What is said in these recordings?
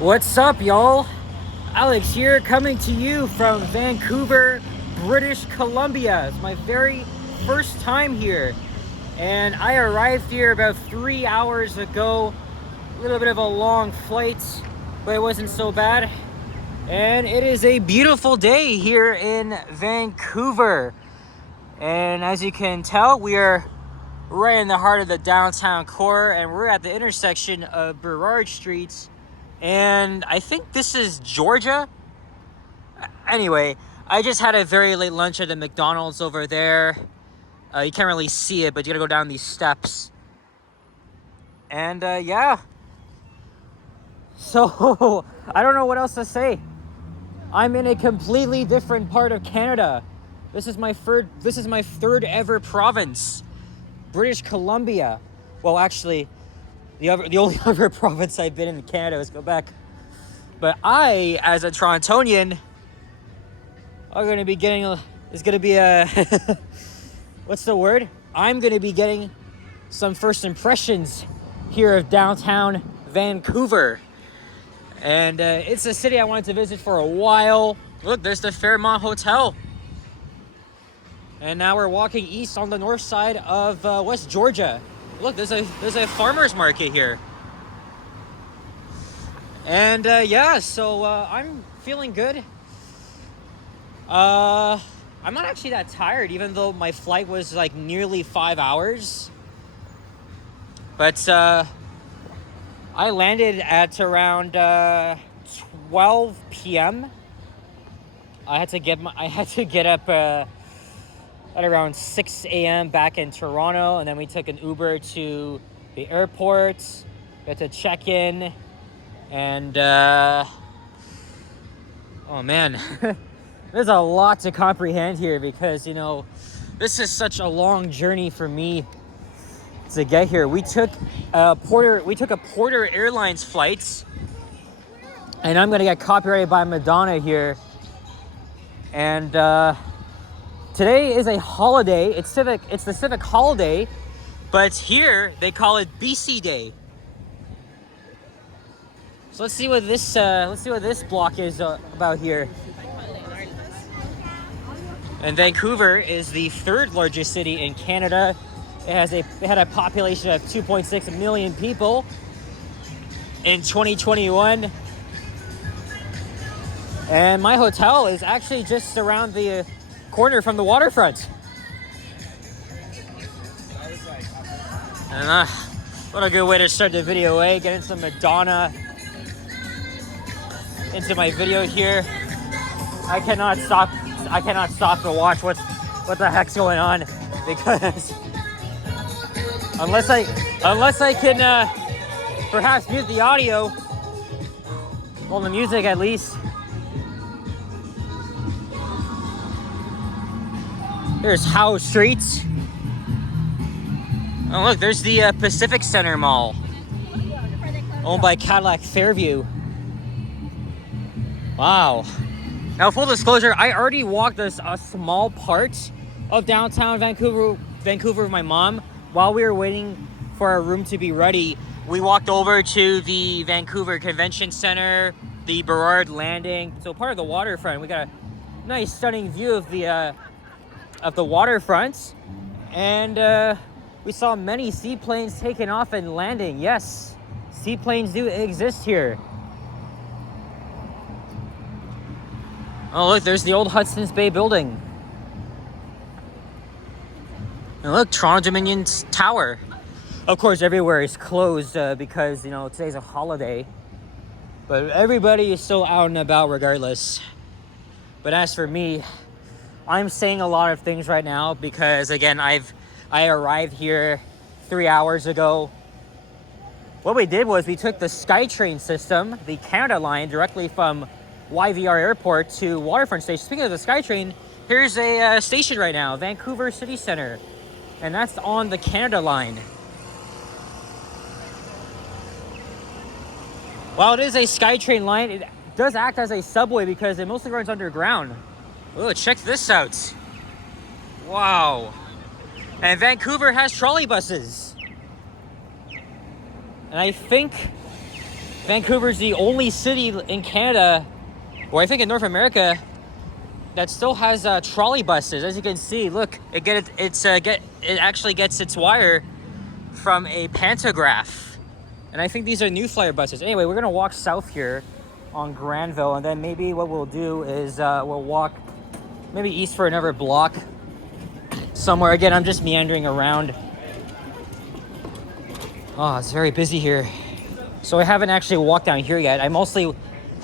What's up, y'all? Alex here, coming to you from Vancouver, British Columbia. It's my very first time here, and I arrived here about 3 hours ago. A little bit of a long flight, but it wasn't so bad. And it is a beautiful day here in Vancouver. And as you can tell, we are right in the heart of the downtown core, and we're at the intersection of Burrard Streets. And I think this is Georgia. Anyway, I just had a very late lunch at the McDonald's over there. You can't really see it, but you gotta go down these steps. And yeah. So, I don't know what else to say. I'm in a completely different part of Canada. This is my third ever province. British Columbia. Well, actually, the only other province I've been in Canada is Quebec. But I, as a Torontonian, I'm going to be what's the word? I'm going to be getting some first impressions here of downtown Vancouver. And it's a city I wanted to visit for a while. Look, there's the Fairmont Hotel. And now we're walking east on the north side of West Georgia. Look, there's a farmer's market here. And yeah, so I'm feeling good. I'm not actually that tired, even though my flight was like nearly 5 hours. But I landed at around 12 p.m. I had to get up at around 6 a.m. back in Toronto, and then we took an Uber to the airport. We had to check in, and oh man, there's a lot to comprehend here because, you know, this is such a long journey for me to get here. We took a Porter Airlines flight, and I'm gonna get copyrighted by Madonna here, and today is a holiday. It's the civic holiday, but here they call it BC Day. So let's see what this block is about here. And Vancouver is the third largest city in Canada. It had a population of 2.6 million people in 2021. And my hotel is actually just around the corner from the waterfront. And what a good way to start the video, eh? Getting some Madonna into my video here. I cannot stop to watch what the heck's going on, because unless I can perhaps mute the audio, well, the music at least. There's Howe Street. Oh look, there's the Pacific Center Mall, owned by Cadillac Fairview. Wow. Now, full disclosure, I already walked a small part of downtown Vancouver with my mom. While we were waiting for our room to be ready, we walked over to the Vancouver Convention Center, the Burrard Landing. So part of the waterfront. We got a nice, stunning view of the waterfront, and we saw many seaplanes taking off and landing. Yes, seaplanes do exist here. Oh look, there's the old Hudson's Bay building. And look, Toronto Dominion's tower. Of course, everywhere is closed because, you know, today's a holiday. But everybody is still out and about regardless. But as for me, I'm saying a lot of things right now because, again, I arrived here 3 hours ago. What we did was we took the SkyTrain system, the Canada line, directly from YVR Airport to Waterfront Station. Speaking of the SkyTrain, here's a station right now, Vancouver City Centre, and that's on the Canada line. While it is a SkyTrain line, it does act as a subway because it mostly runs underground. Oh, check this out. Wow. And Vancouver has trolley buses. And I think Vancouver's the only city in Canada, or I think in North America, that still has trolley buses. As you can see, look, it actually gets its wire from a pantograph, and I think these are New Flyer buses. Anyway, we're gonna walk south here on Granville, and then maybe what we'll do is we'll walk maybe east for another block somewhere. Again, I'm just meandering around. Oh, it's very busy here. So I haven't actually walked down here yet. I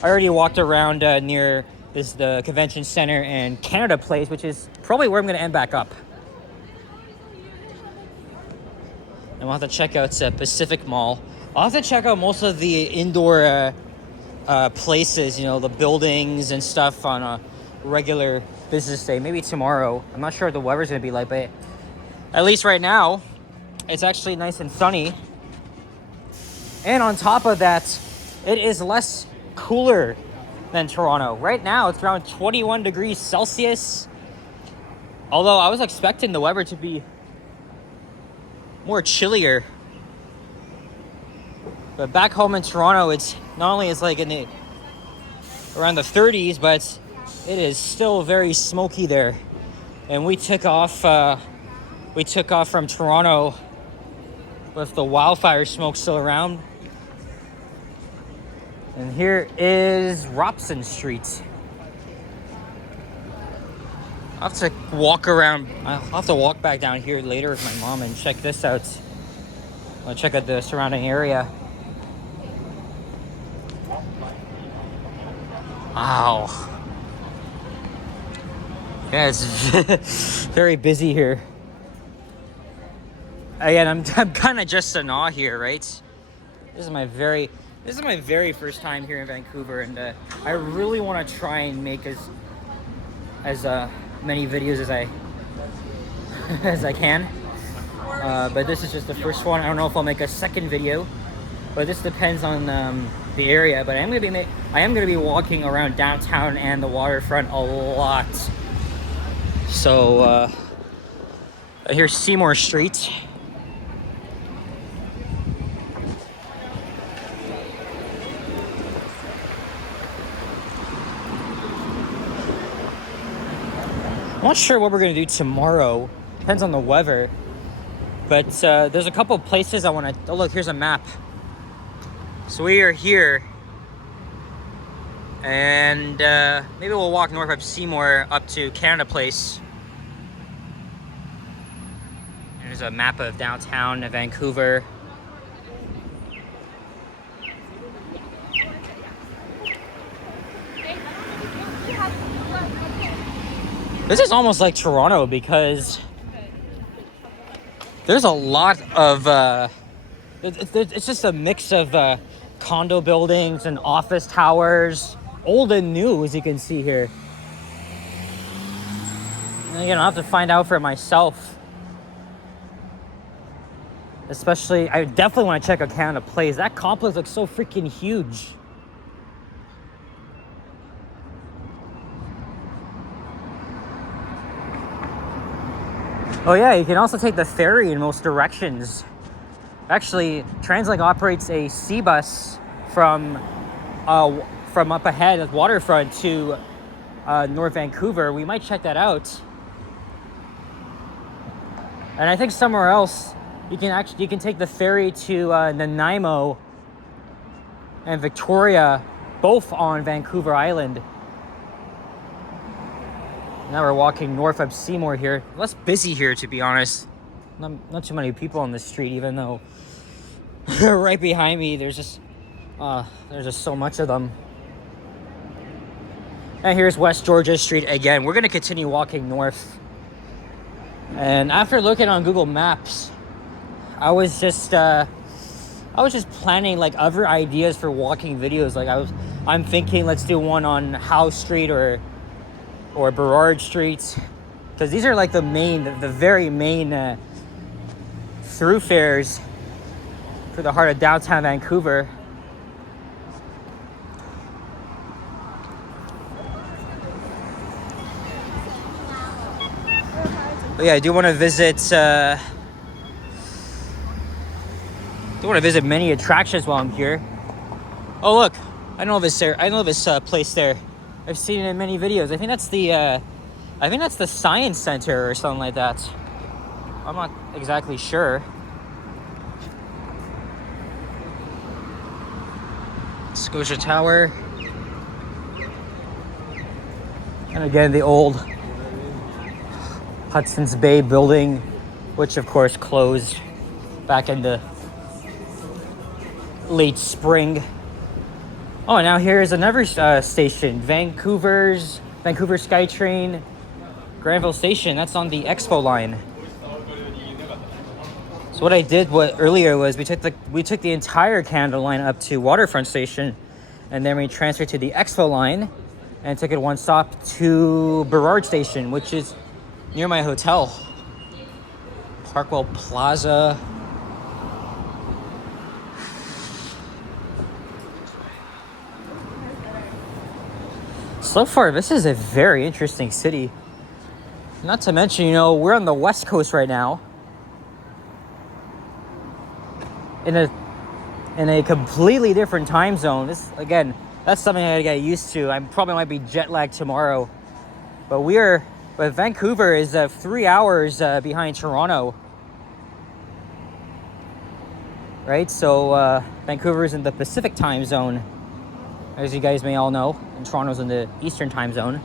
already walked around near the Convention Center and Canada Place, which is probably where I'm going to end back up. And we'll have to check out Pacific Mall. I'll have to check out most of the indoor places, you know, the buildings and stuff on a regular business day. Maybe tomorrow. I'm not sure what the weather's going to be like, but at least right now, it's actually nice and sunny. And on top of that, it is less cooler than Toronto. Right now, it's around 21 degrees Celsius. Although I was expecting the weather to be more chillier. But back home in Toronto, it's not only is like around the 30s, but it is still very smoky there. And we took off from Toronto with the wildfire smoke still around. And here is Robson Street. I'll have to walk around. I'll have to walk back down here later with my mom and check this out. I'll check out the surrounding area. Wow. Yeah, it's very busy here. Again, I'm kind of just in awe here, right? This is my very first time here in Vancouver, and I really want to try and make as many videos as I can. But this is just the first one. I don't know if I'll make a second video, but this depends on the area. But I am gonna be walking around downtown and the waterfront a lot. So here's Seymour Street. I'm not sure what we're gonna do tomorrow. Depends on the weather. But there's a couple places I want to. Oh, look, here's a map. So we are here, and maybe we'll walk north of Seymour up to Canada Place. There's a map of downtown Vancouver. This is almost like Toronto because there's a lot of, it's just a mix of condo buildings and office towers, old and new, as you can see here. And again, I'll have to find out for myself. Especially, I definitely want to check out Canada Place. That complex looks so freaking huge. Oh yeah, you can also take the ferry in most directions. Actually, TransLink operates a sea bus from up ahead at waterfront to North Vancouver. We might check that out. And I think somewhere else you can take the ferry to Nanaimo and Victoria, both on Vancouver Island. Now we're walking north of Seymour here. Less busy here, to be honest. Not too many people on the street, even though right behind me there's just so much of them. And here's West Georgia Street again. We're gonna continue walking north. And after looking on Google Maps, I was just planning like other ideas for walking videos. Like I'm thinking let's do one on Howe Street or Burrard Street, because these are like the very main thoroughfares for the heart of downtown Vancouver. But yeah, I do want to visit many attractions while I'm here. Oh look, I know this there. I know this place there. I've seen it in many videos. I think that's the Science Center or something like that. I'm not exactly sure. Scotia Tower. And again, the old Hudson's Bay building, which of course closed back in the late spring. Oh, now here's another station, Vancouver SkyTrain, Granville Station. That's on the Expo line. So what I did earlier was we took the entire Canada line up to Waterfront Station, and then we transferred to the Expo line, and took it one stop to Burrard Station, which is near my hotel, Parkwell Plaza. So far, this is a very interesting city. Not to mention, we're on the West Coast right now, in a completely different time zone. This, again, that's something I gotta get used to. I probably might be jet lagged tomorrow, but Vancouver is 3 hours behind Toronto, right? So Vancouver is in the Pacific time zone, as you guys may all know, and Toronto's in the Eastern time zone.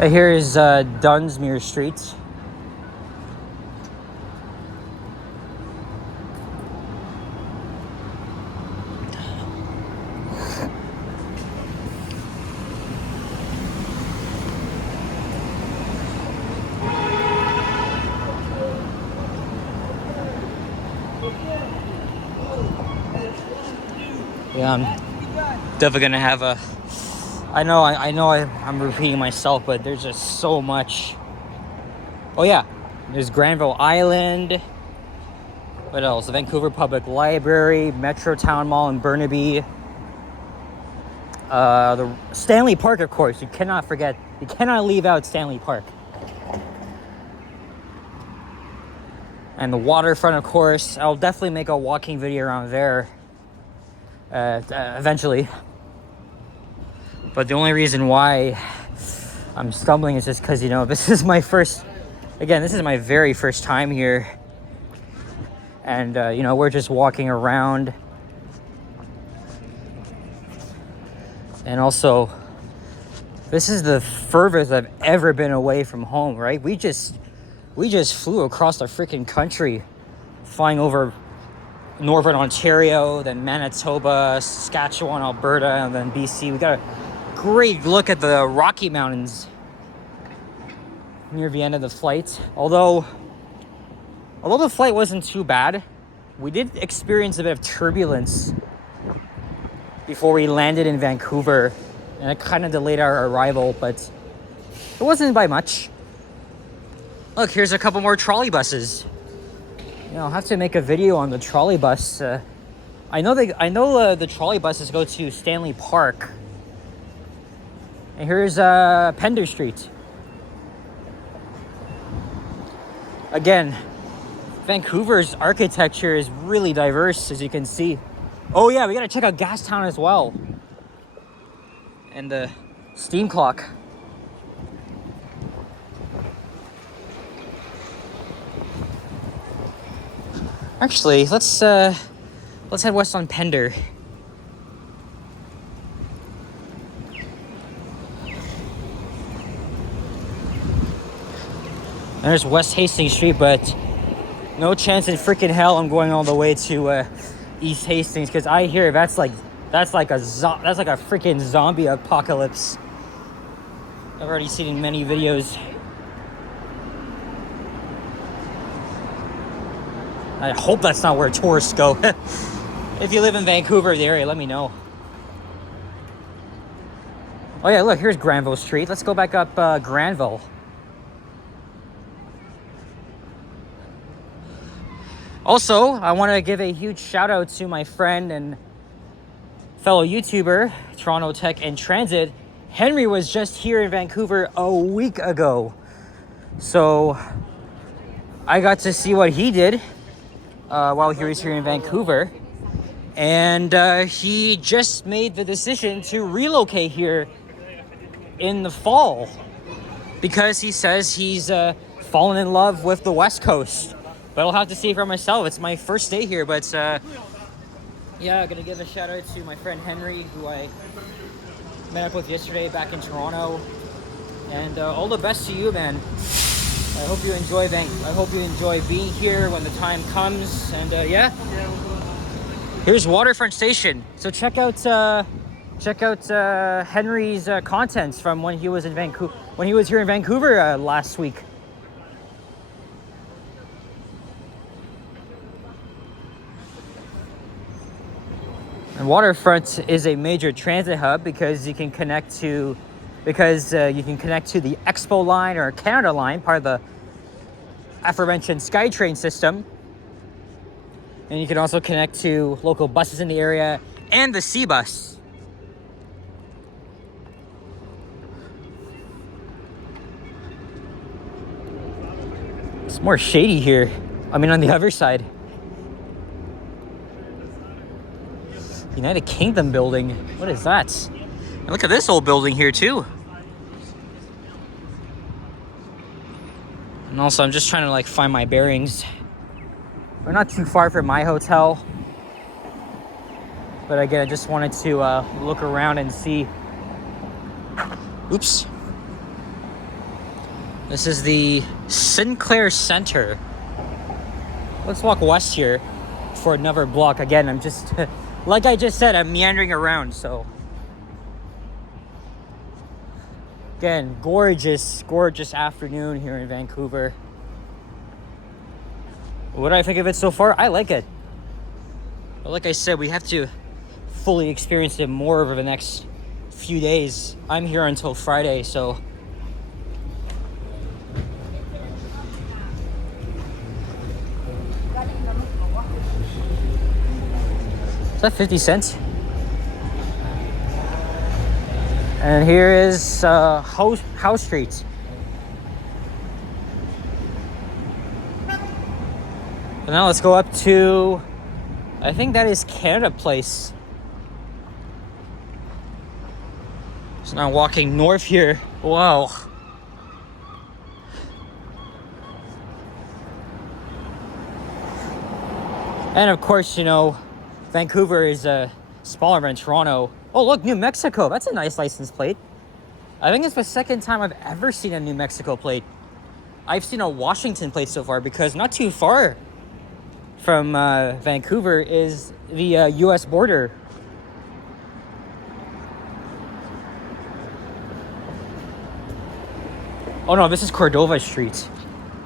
Here is Dunsmuir Street. Yeah, I'm definitely gonna have a. I know I'm repeating myself, but there's just so much. Oh yeah, there's Granville Island. What else? The Vancouver Public Library, Metro Town Mall in Burnaby. The Stanley Park, of course. You cannot leave out Stanley Park. And the waterfront, of course. I'll definitely make a walking video around there eventually. But the only reason why I'm stumbling is just because, this is my very first time here. And, we're just walking around. And also, this is the furthest I've ever been away from home, right? We just flew across the freaking country, flying over Northern Ontario, then Manitoba, Saskatchewan, Alberta, and then BC. We got a great look at the Rocky Mountains near the end of the flight. Although the flight wasn't too bad, we did experience a bit of turbulence before we landed in Vancouver, and it kind of delayed our arrival, but it wasn't by much. Look, here's a couple more trolley buses. I'll have to make a video on the trolley bus. I know the trolley buses go to Stanley Park. And here's Pender Street. Again, Vancouver's architecture is really diverse, as you can see. Oh yeah, we gotta check out Gastown as well. And the steam clock. Actually, let's head west on Pender. And there's West Hastings Street, but no chance in freaking hell I'm going all the way to East Hastings, because I hear that's like a freaking zombie apocalypse. I've already seen in many videos. I hope that's not where tourists go. If you live in Vancouver, the area, let me know. Oh yeah, look, here's Granville Street. Let's go back up Granville. Also, I want to give a huge shout out to my friend and fellow YouTuber, Toronto Tech and Transit. Henry was just here in Vancouver a week ago. So I got to see what he did while he was here in Vancouver. And he just made the decision to relocate here in the fall because he says he's fallen in love with the West Coast. But I'll have to see for myself. It's my first day here, but yeah, I'm gonna give a shout out to my friend Henry, who I met up with yesterday back in Toronto. And all the best to you, man. I hope you enjoy I hope you enjoy being here when the time comes. And yeah, here's Waterfront Station. So check out Henry's contents from when he was in Vancouver, when he was here in Vancouver last week. And Waterfront is a major transit hub because you can connect to the Expo line or Canada line, part of the aforementioned SkyTrain system. And you can also connect to local buses in the area and the C bus. It's more shady here. I mean, on the other side. United Kingdom building. What is that? And look at this old building here too. And also, I'm just trying to like find my bearings. We're not too far from my hotel. But again, I just wanted to look around and see. Oops. This is the Sinclair Center. Let's walk west here for another block. Again, I'm just, like I just said, I'm meandering around, so. Again, gorgeous afternoon here in Vancouver. What do I think of it so far? I like it. But like I said, we have to fully experience it more over the next few days. I'm here until Friday, so. Is that 50 cents? And here is House Street. And now let's go up to, I think that is Canada Place. So now walking north here. Wow. And of course, you know, Vancouver is smaller than Toronto. Oh, look, New Mexico. That's a nice license plate. I think it's the second time I've ever seen a New Mexico plate. I've seen a Washington plate so far because not too far from Vancouver is the U.S. border. Oh no, this is Cordova Street.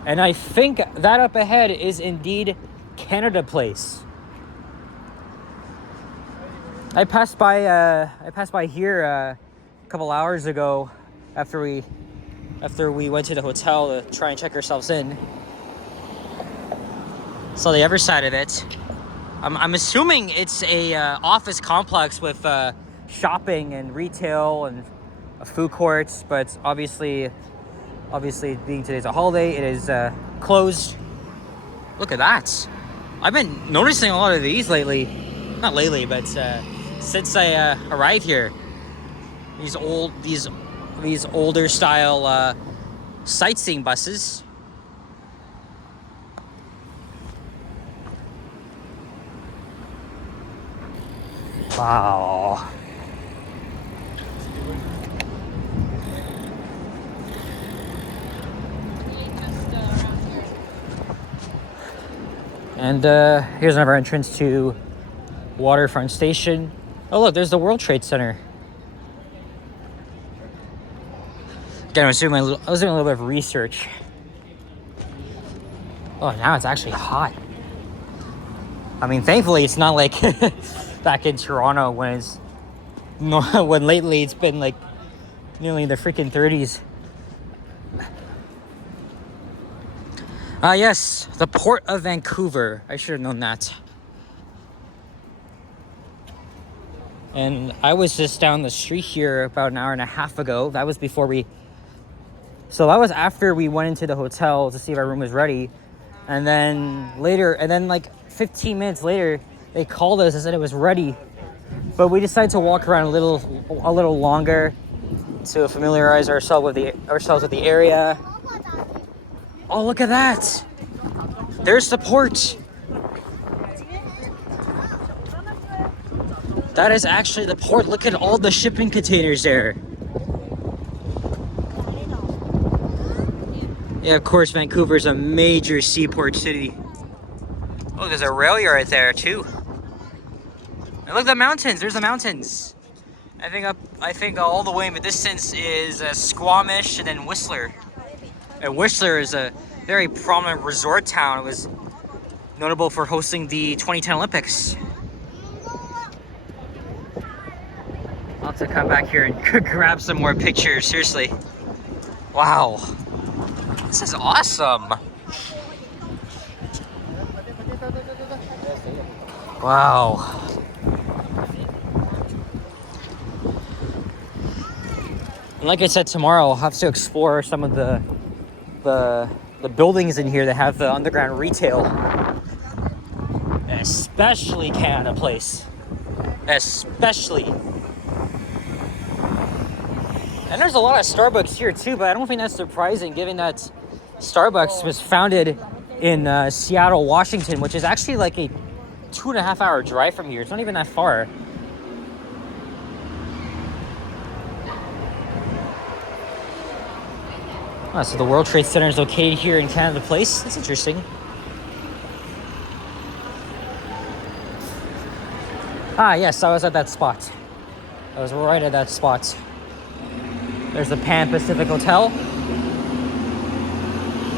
And I think that up ahead is indeed Canada Place. I passed by here a couple hours ago after we went to the hotel to try and check ourselves in. So the other side of it, I'm assuming it's a office complex with shopping and retail and food courts, but obviously being today's a holiday, it is closed. Look at that. I've been noticing a lot of these lately. Not lately, but since I arrived here. These older style sightseeing buses. Wow. And here's another entrance to Waterfront Station. Oh look, there's the World Trade Center. Again, I was doing a little bit of research. Oh, now it's actually hot. I mean, thankfully it's not like back in Toronto when lately it's been like nearly in the freaking 30s. Yes, the Port of Vancouver. I should have known that. And I was just down the street here about an hour and a half ago. That was after we went into the hotel to see if our room was ready. And then later, and then like 15 minutes later, they called us and said it was ready. But we decided to walk around a little longer to familiarize ourselves with the area. Oh, look at that! There's the port. That is actually the port. Look at all the shipping containers there. Yeah, of course, Vancouver is a major seaport city. Oh, there's a rail yard there too. And look at the mountains. There's the mountains. I think all the way in the distance is Squamish and then Whistler. And Whistler is a very prominent resort town. It was notable for hosting the 2010 Olympics. I'll have to come back here and grab some more pictures. Seriously. Wow. This is awesome. Wow. And like I said, tomorrow I'll have to explore some of the buildings in here that have the underground retail. Especially Canada Place. Especially. And there's a lot of Starbucks here too, but I don't think that's surprising given that Starbucks was founded in Seattle, Washington, which is actually like a 2.5 hour drive from here. It's not even that far. Oh, so the World Trade Center is located here in Canada Place. That's interesting. Ah, yes, I was at that spot. I was right at that spot. There's the Pan Pacific Hotel.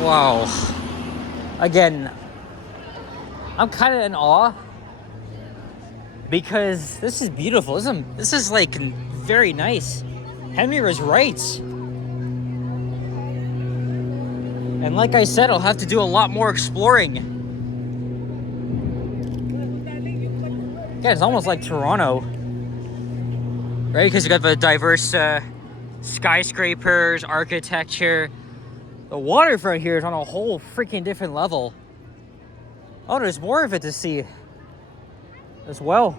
Wow. Again, I'm kind of in awe because this is beautiful. This is like very nice. Henry was right. And like I said, I'll have to do a lot more exploring. Yeah, it's almost like Toronto. Right? Because you got the diverse skyscrapers, architecture. The waterfront here is on a whole freaking different level. Oh, there's more of it to see as well.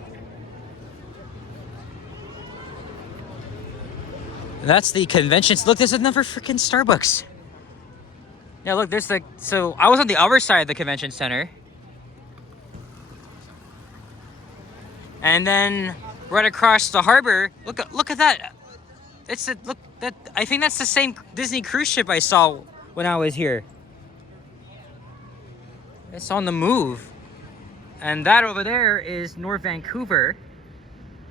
And that's the conventions. Look, there's another freaking Starbucks. Yeah, look, there's the... So, I was on the other side of the convention center. And then, right across the harbor, look at that. I think that's the same Disney cruise ship I saw when I was here. It's on the move. And that over there is North Vancouver.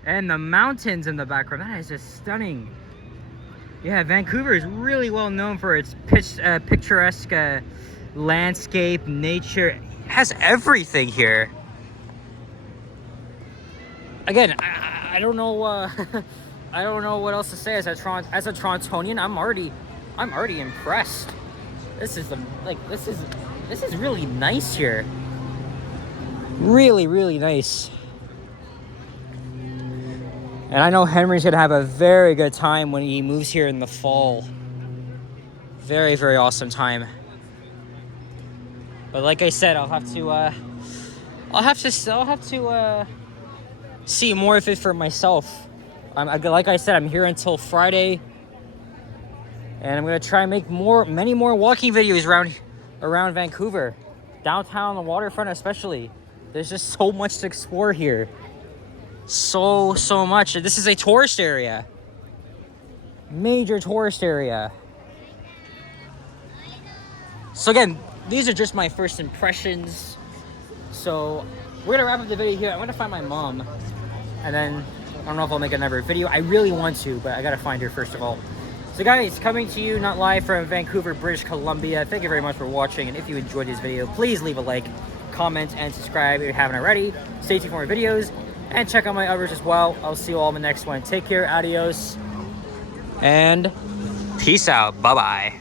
And the mountains in the background. That is just stunning. Yeah, Vancouver is really well known for its picturesque landscape, nature. It has everything here. Again, I don't know. I don't know what else to say as a Torontonian. I'm already impressed. This is really nice here. Really, really nice. And I know Henry's gonna have a very good time when he moves here in the fall. Very, very awesome time. But like I said, I'll have to see more of it for myself. Like I said, I'm here until Friday, and I'm gonna try and make many more walking videos around Vancouver, downtown, the waterfront especially. There's just so much to explore here. So much. This is a tourist area. Major tourist area. So again, these are just my first impressions. So we're gonna wrap up the video here. I'm gonna find my mom, and then I don't know if I'll make another video. I really want to, but I gotta find her first of all. So guys, coming to you not live from Vancouver, British Columbia. Thank you very much for watching, and if you enjoyed this video, please leave a like, comment, and subscribe if you haven't already. Stay tuned for more videos. And check out my others as well. I'll see you all in the next one. Take care, adios, and peace out. Bye-bye.